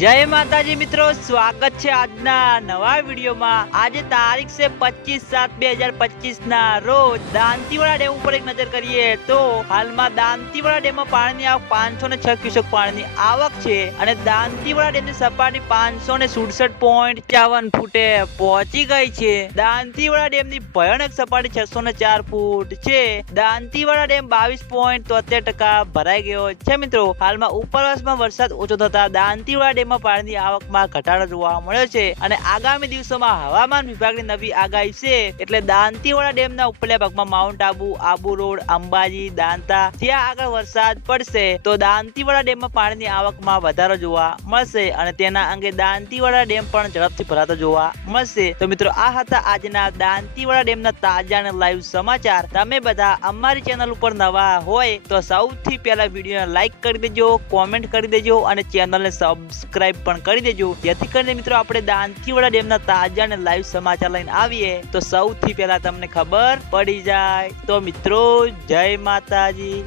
જય માતાજી મિત્રો, સ્વાગત છે આજના નવા વિડીયોમાં. આજે તારીખ છે પચીસ સાત બે હજાર પચીસ ના રોજ દાંતીવાડા ડેમ ઉપર એક નજર કરીએ તો હાલમાં દાંતીવાડા ડેમમાં પાણીની આવક પાંચસો ને છ ક્યુસેક પાણીની આવક છે અને દાંતીવાડા ડેમની સપાટી પાંચસો ને સુડસઠ પોઈન્ટ ચાવન ફૂટે પહોંચી ગઈ છે. દાંતીવાડા ડેમની ભયાનક સપાટી છસો ને ચાર ફૂટ છે. દાંતીવાડા ડેમ બાવીસ પોઈન્ટ તોતેર ટકા ભરાઈ ગયો છે મિત્રો. હાલમાં ઉપરવાસમાં વરસાદ ઓછો થતા દાંતીવાડા ડેમમાં પાણીની આવકમાં ઘટાડો જોવા મળ્યો છે અને આગામી દિવસોમાં હવામાન વિભાગની નવી આગાહી છે એટલે દાંતીવાડા ડેમના ઉપલા ભાગમાં માઉન્ટ આબુ આબુ રોડ, અંબાજી, દાંતા ત્યાં આગળ વરસાદ પડશે તો દાંતીવાડા ડેમમાં પાણીની આવકમાં વધારો જોવા મળશે અને તેના અંગે દાંતીવાડા ડેમ પણ ઝડપથી ભરાતો જોવા મળશે. તો મિત્રો, આ હતા આજના દાંતીવાડા ડેમના તાજા અને લાઈવ સમાચાર. તમે બધા અમારી ચેનલ ઉપર નવા હોય તો સૌથી પહેલા વિડીયોને લાઈક કરી દેજો, કોમેન્ટ કરી દેજો અને ચેનલને સબસ્ક્રાઇબ પણ કરી દેજો. જેથી કરીને મિત્રો આપણે દાંતીવાડા ડેમના તાજા અને લાઈવ સમાચાર લઈને આવીએ, તો સૌથી પહેલા તમને ખબર પડી જાય. તો મિત્રો, જય માતાજી.